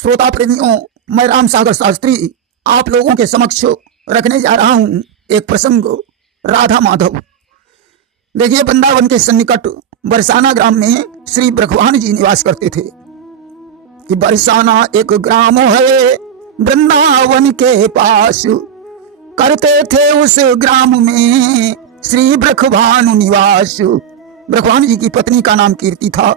श्रोता प्रेमियों, मैं राम सागर शास्त्री आप लोगों के समक्ष रखने जा रहा हूं एक प्रसंग राधा माधव। देखिए, वृंदावन के सन्निकट बरसाना ग्राम में श्री ब्रखवान जी निवास करते थे। कि बरसाना एक ग्राम है वृंदावन के पास, करते थे उस ग्राम में श्री ब्रखवान निवास। ब्रखवान जी की पत्नी का नाम कीर्ति था।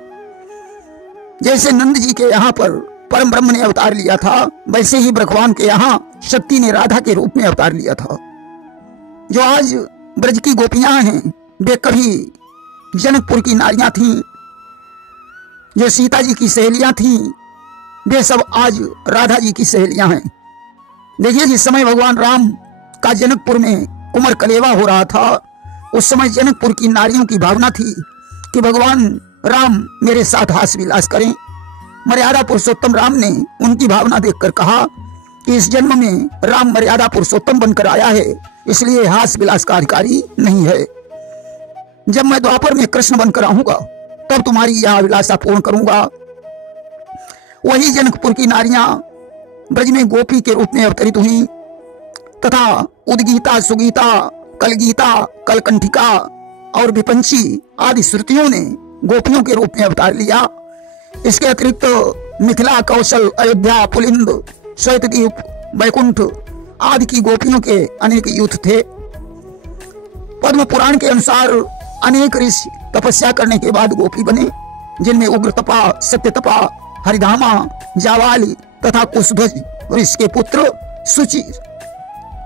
जैसे नंद जी के यहाँ पर परम ब्रह्म ने अवतार लिया था, वैसे ही ब्रखवान के यहाँ शक्ति ने राधा के रूप में अवतार लिया था। जो आज ब्रज की गोपियां हैं, वे कभी जनकपुर की नारियां थीं। जो सीता जी की सहेलियां थीं, वे सब आज राधा जी की सहेलियां हैं। देखिए, जिस समय भगवान राम का जनकपुर में उमर कलेवा हो रहा था, उस समय जनकपुर की नारियों की भावना थी कि भगवान राम मेरे साथ हास विलास करें। मर्यादा पुरुषोत्तम राम ने उनकी भावना देखकर कहा कि इस जन्म में राम मर्यादा पुरुषोत्तम बनकर आया है, इसलिए हास विलास का अधिकारी नहीं है। जब मैं द्वापर में कृष्ण बनकर आऊंगा, तब तुम्हारी यह अभिलाषा पूर्ण करूंगा। वही जनकपुर की नारियां ब्रज में गोपी के रूप में अवतरित हुई तथा उद्गीता, सुगीता, कलगीता, कलकंठिका और विपंची आदि श्रुतियों ने गोपियों के रूप में अवतार लिया। इसके अतिरिक्त मिथिला, कौशल, अयोध्या, पुलिंद, श्वेतद्वीप, वैकुंठ आदि की गोपियों के अनेक यूथ थे। पद्म पुराण के अनुसार अनेक ऋषि तपस्या करने के बाद गोपी बने, जिनमें उग्र तपा, सत्य तपा, हरिधामा, जावाली तथा कुशध्वज ऋषि के पुत्र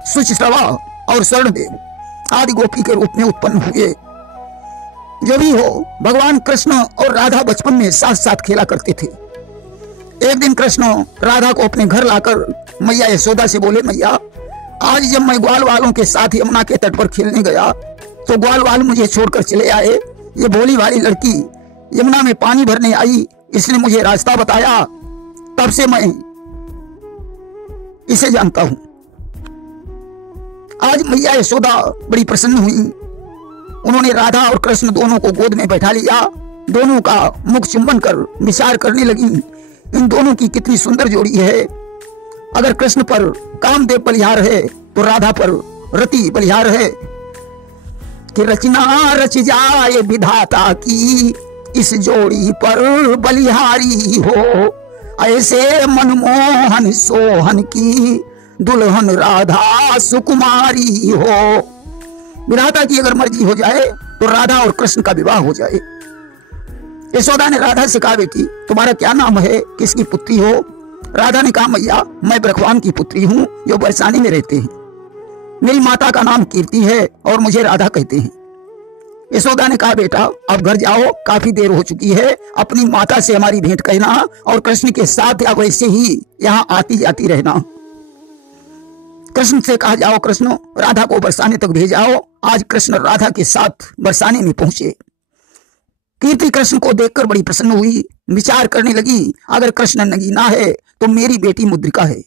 सुचिश्रवा और स्वर्णदेव आदि गोपी के रूप में उत्पन्न हुए। जो भी हो, भगवान कृष्ण और राधा बचपन में साथ साथ खेला करते थे। एक दिन कृष्ण राधा को अपने घर लाकर मैया यशोदा से बोले, मैया, आज जब मैं ग्वाल वालों के साथ यमुना के तट पर खेलने गया तो ग्वाल वाल मुझे छोड़कर चले आए। ये भोली वाली लड़की यमुना में पानी भरने आई, इसने मुझे रास्ता बताया, तब से मैं इसे जानता हूं। आज मैया यशोदा बड़ी प्रसन्न हुई। उन्होंने राधा और कृष्ण दोनों को गोद में बैठा लिया। दोनों का मुख चुंबन कर विचार करने लगी, इन दोनों की कितनी सुंदर जोड़ी है। अगर कृष्ण पर कामदेव बलिहार है तो राधा पर रति बलिहार है। कि रचना रच जाए विधाता की, इस जोड़ी पर बलिहारी हो। ऐसे मनमोहन सोहन की, दुल्हन राधा सुकुमारी हो। विधाता की अगर मर्जी हो जाए तो राधा और कृष्ण का विवाह हो जाए। यशोदा ने राधा से कहा, बेटी तुम्हारा क्या नाम है, किसकी पुत्री हो? राधा ने कहा, मैया मैं ब्रखवान की पुत्री हूँ जो बरसाने में रहते हैं। मेरी माता का नाम कीर्ति है और मुझे राधा कहते हैं। यशोदा ने कहा, बेटा अब घर जाओ, काफी देर हो चुकी है, अपनी माता से हमारी भेंट कहना और कृष्ण के साथ या वैसे ही यहाँ आती जाती रहना। कृष्ण से कहा, जाओ कृष्ण राधा को बरसाने तक भेजाओ। आज कृष्ण राधा के साथ बरसाने में पहुंचे। कीर्ति कृष्ण को देखकर बड़ी प्रसन्न हुई, विचार करने लगी, अगर कृष्ण नगीना है तो मेरी बेटी मुद्रिका है।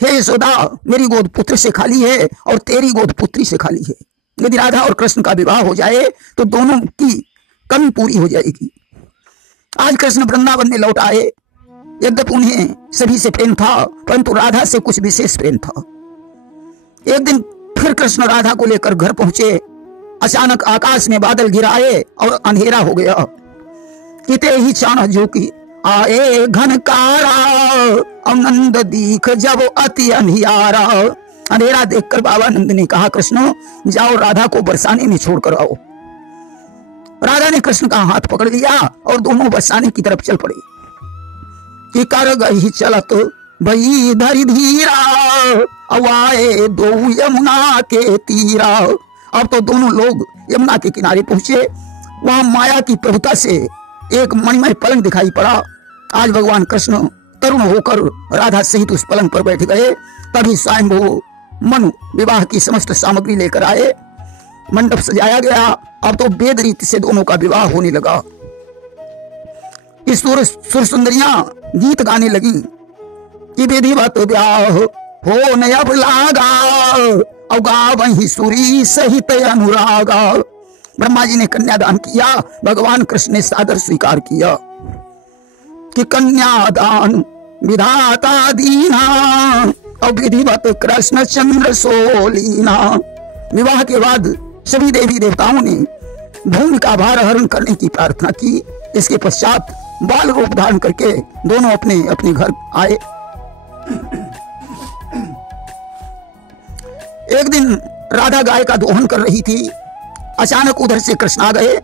हे यशोदा, मेरी गोद पुत्र से खाली है और तेरी गोद पुत्री से खाली है। यदि राधा और कृष्ण का विवाह हो जाए तो दोनों की कमी पूरी हो जाएगी। आज कृष्ण वृंदावन में लौट आए। यद्यपि उन्हें सभी से प्रेम था, परंतु राधा से कुछ विशेष प्रेम था। एक दिन फिर कृष्ण राधा को लेकर घर पहुंचे। अचानक आकाश में बादल गिराए और अंधेरा हो गया। किते ही चाण झोंकी आए घनकारा, आनंद दीख जब अति अंधियारा। अंधेरा देखकर बाबा नंद ने कहा, कृष्ण जाओ राधा को बरसाने में छोड़ कर आओ। राधा ने कृष्ण का हाथ पकड़ लिया और दोनों बरसाने की तरफ चल पड़े। कि कर गई चलत भई धरि धीरा, अवाए दो यमुना के तीरा। अब तो दोनों लोग यमुना के किनारे पहुंचे। वहां माया की प्रभुता से एक मणिमय पलंग दिखाई पड़ा। आज भगवान कृष्ण तरुण होकर राधा सहित उस पलंग पर बैठ गए। तभी स्वयंभू मनु विवाह की समस्त सामग्री लेकर आए। मंडप सजाया गया। अब तो वेद रीति से दोनों का विवाह होने लगा। सुर सुंदरियां गीत गाने लगी कि विधिवत ब्याह हो न अब लागा, अवगा वही सुरी सहित अनुरागा। ब्रह्मा जी ने कन्यादान किया, भगवान कृष्ण ने सादर स्वीकार किया कि कन्यादान विधाता दीना और विधिवत कृष्ण चंद्र सोलीना। विवाह के बाद सभी देवी देवताओं ने भूमि का भार हरण करने की प्रार्थना की। इसके पश्चात बाल रूप धारण करके दोनों अपने अपने घर आए। एक दिन राधा गाय का दोहन कर रही थी। अचानक उधर से कृष्ण आ गए।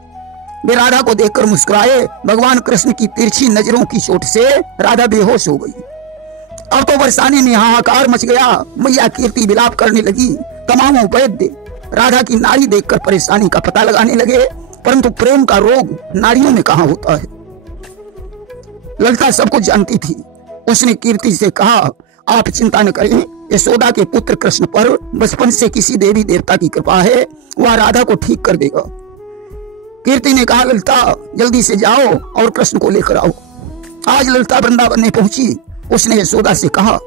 वे राधा को देखकर मुस्कुराए। भगवान कृष्ण की तिरछी नजरों की चोट से राधा बेहोश हो गई। अब तो बरसाने में हाहाकार मच गया। मैया कीर्ति विलाप करने लगी। तमाम वैद्य राधा की नाड़ी देखकर परेशानी का पता लगाने लगे, परंतु प्रेम का रोग नाड़ियों में कहां होता है। ललिता सब कुछ जानती थी। उसने कीर्ति से कहा, आप चिंता न करें, यशोदा के पुत्र कृष्ण पर बचपन से किसी देवी देवता की कृपा है, वह राधा को ठीक कर देगा। कीर्ति ने कहा, ललिता जल्दी से जाओ और कृष्ण को लेकर आओ। आज ललिता वृंदावन में पहुंची। उसने यशोदा से कहा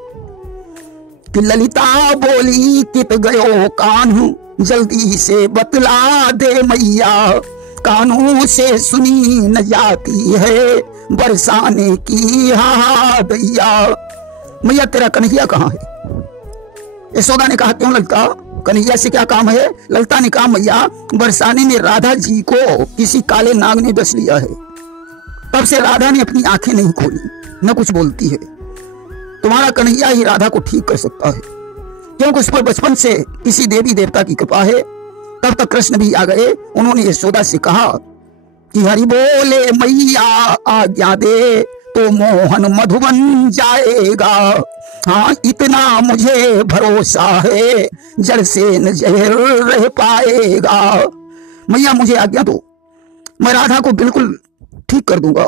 कि ललिता बोली, कित गयो कान्हू, जल्दी से बतला दे मैया, कानों से सुनी न जाती है बरसाने की हा दैया। मैया तेरा कन्हैया कहाँ है? यशोदा ने कहा, क्यों ललिता, कन्हैया से क्या काम है? ललिता ने कहा, मैया बरसाने में राधा जी को किसी काले नाग ने डस लिया है। तब से राधा ने अपनी आंखें नहीं खोली, न कुछ बोलती है। तुम्हारा कन्हैया ही राधा को ठीक कर सकता है, क्योंकि उस पर बचपन से किसी देवी देवता की कृपा है। तब तक कृष्ण भी आ गए। उन्होंने यशोदा से कहा कि हरि बोले मैया आज्ञा दे तो मोहन मधुबन जाएगा। हाँ इतना मुझे भरोसा है, जड़ से न जहर रह पाएगा। मैया मुझे आज्ञा दो, मैं राधा को बिल्कुल ठीक कर दूंगा।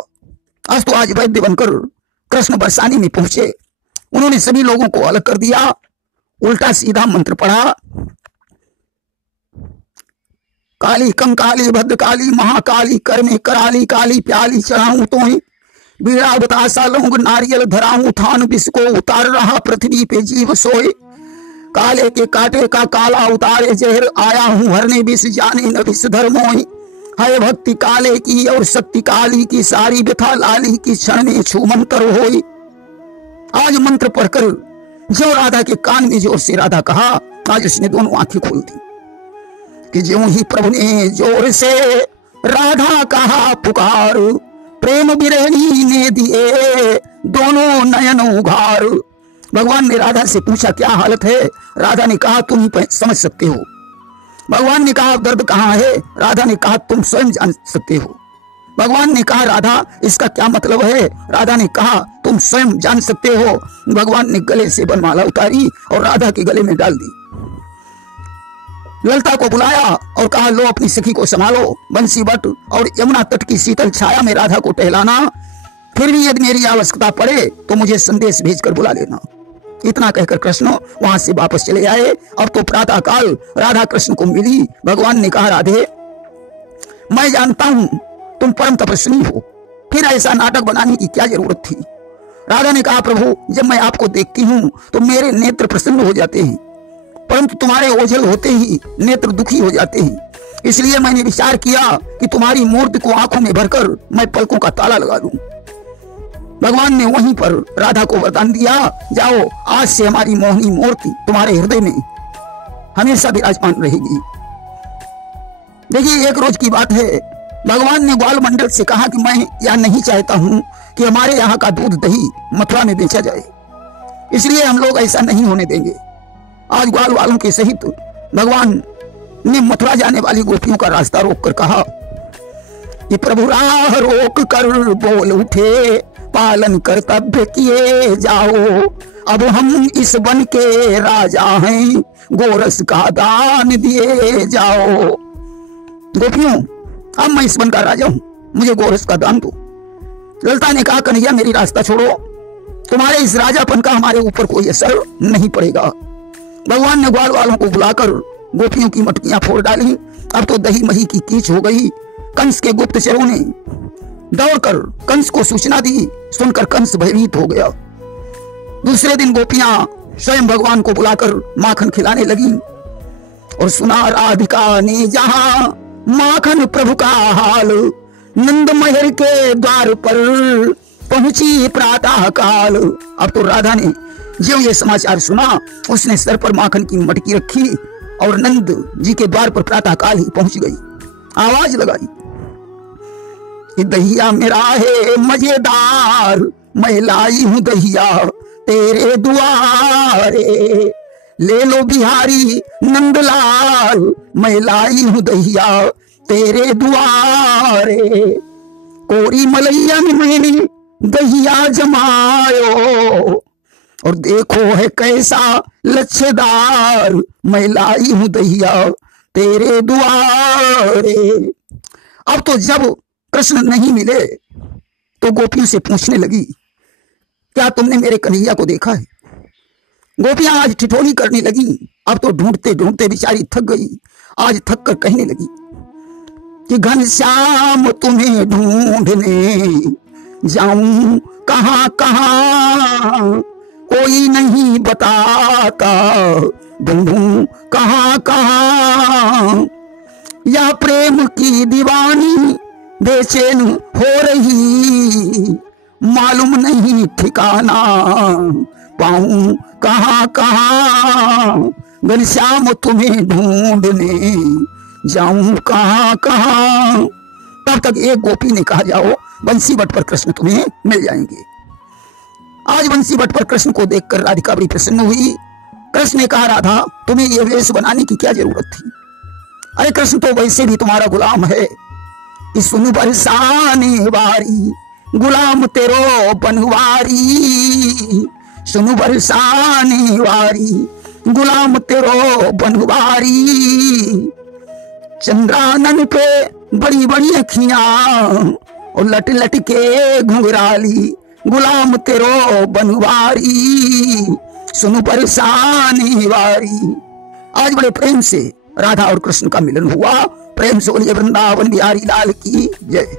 आज तो आज वैद्य बनकर कृष्ण बरसाने में पहुंचे। उन्होंने सभी लोगों को अलग कर दिया, उल्टा सीधा मंत्र पढ़ा। काली कंकाली भद्रकाली महाकाली करने कराली, काली प्याली चढ़ाऊं तो ही बीड़ा बतासा लौंग नारियल धराऊं, थान विष को उतार रहा पृथ्वी पे जीव सोए। काले के काटे का काला उतारे जहर, आया हूं हरने विष जाने न विष धर्मोई। है भक्ति काले की और शक्ति काली की, सारी व्यथा लाली की क्षण में छू मंत्र होई। आज मंत्र पढ़कर जो राधा के कान में जोर से राधा कहा, आज उसने दोनों आंखें खोल दी कि ज्यों ही प्रभु ने जोर से राधा कहा पुकार, प्रेम विरहणी ने दिए दोनों नयन उघार। भगवान ने राधा से पूछा, क्या हालत है? राधा ने कहा, तुम ही समझ सकते हो। भगवान ने कहा, दर्द कहाँ है? राधा ने कहा, तुम स्वयं जान सकते हो। भगवान ने कहा, राधा इसका क्या मतलब है? राधा ने कहा, तुम स्वयं जान सकते हो। भगवान ने गले से वनमाला उतारी और राधा के गले में डाल दी। ललिता को बुलाया और कहा, लो अपनी सखी को संभालो, बंसी बट और यमुना तट की शीतल छाया में राधा को टहलाना। फिर भी यदि मेरी आवश्यकता पड़े तो मुझे संदेश भेजकर बुला लेना। इतना कहकर कृष्ण वहां से वापस चले आए। अब तो प्रातः काल राधा कृष्ण को मिली। भगवान ने कहा, राधे मैं जानता हूं तुम परम तपस्वी हो, फिर ऐसा नाटक बनाने की क्या जरूरत थी? राधा ने कहा, प्रभु जब मैं आपको देखती हूं तो मेरे नेत्र प्रसन्न हो जाते हैं, परंतु तुम्हारे ओझल होते ही नेत्र दुखी हो जाते हैं। इसलिए मैंने विचार किया कि तुम्हारी मूर्ति को आंखों में भरकर मैं पलकों का ताला लगा दूं। भगवान ने वहीं पर राधा को वरदान दिया, जाओ आज से हमारी मोहनी मूर्ति तुम्हारे हृदय में हमेशा विराजमान रहेगी। देखिए एक रोज की बात है, भगवान ने ग्वाल मंडल से कहा कि मैं यह नहीं चाहता हूं कि हमारे यहाँ का दूध दही मथुरा में बेचा जाए, इसलिए हम लोग ऐसा नहीं होने देंगे। आज ग्वाल वालों के सहित भगवान ने मथुरा जाने वाली गोपियों का रास्ता रोक कर कहा कि प्रभु राह रोक कर बोल उठे, पालन कर्तव्य किए जाओ। अब हम इस वन के राजा हैं, गोरस का दान दिए जाओ। गोपियों अब मैं इस वन का राजा हूं, मुझे गोरस का दान दो। ललिता ने कहा, कन्हैया मेरी रास्ता छोड़ो, तुम्हारे इस राजापन का हमारे ऊपर कोई असर नहीं पड़ेगा। भगवान ने ग्वाल वालों को बुलाकर गोपियों की मटकियां फोड़ डाली। अब तो दही मही की कीच हो गई। कंस के गुप्तचरों ने दौड़कर कंस को सूचना दी। सुनकर कंस भयभीत हो गया। दूसरे दिन गोपियां स्वयं भगवान को बुलाकर माखन खिलाने लगी और सुना राधिका ने जहां माखन प्रभु का हाल, नंद महर के द्वार पर पहुंची प्रातः काल। अब तो राधा ने जो ये समाचार सुना, उसने सर पर माखन की मटकी रखी और नंद जी के द्वार पर प्रातः काल ही पहुंच गई। आवाज लगाई कि दहिया मेरा है मजेदार, मैं लाई हूं दहिया तेरे दुआरे। ले लो बिहारी नंदलाल, मैं लाई हूं दहिया तेरे दुआरे। कोरी मलैया में मैंने दहिया जमायो, और देखो है कैसा लच्छेदार, मैं लाई हूं दहिया तेरे दुआरे। अब तो जब कृष्ण नहीं मिले तो गोपियों से पूछने लगी, क्या तुमने मेरे कन्हैया को देखा है? गोपियां आज ठिठोली करने लगी। अब तो ढूंढते ढूंढते बेचारी थक गई। आज थक कर कहने लगी कि घनश्याम तुम्हें ढूंढने जाऊं कहां कहां, कोई नहीं बताता ढूंढूं कहां कहां। या प्रेम की दीवानी बेचैन हो रही, मालूम नहीं ठिकाना पाऊं कहां कहां। घनश्याम तुम्हें ढूंढने जाऊं कहां कहां। तब तक एक गोपी ने कहा, जाओ बंसी बट पर कृष्ण तुम्हें मिल जाएंगे। आज बंसी बट पर कृष्ण को देखकर राधिका बड़ी प्रसन्न हुई। कृष्ण ने कहा, राधा तुम्हें यह वेश बनाने की क्या जरूरत थी? अरे कृष्ण तो वैसे भी तुम्हारा गुलाम है। इस सुन बरसाने वारी गुलाम तेरो बनवारी, सुन बरसाने वारी गुलाम तेरो बनवारी। चंद्रानन पे बड़ी बड़ी अखियां और लट लट के घुंघराली, गुलाम तेरो बनवारी, सुन बरसाने वारी। आज बड़े प्रेम से राधा और कृष्ण का मिलन हुआ। प्रेम से बोलिए वृंदावन बिहारी लाल की जय।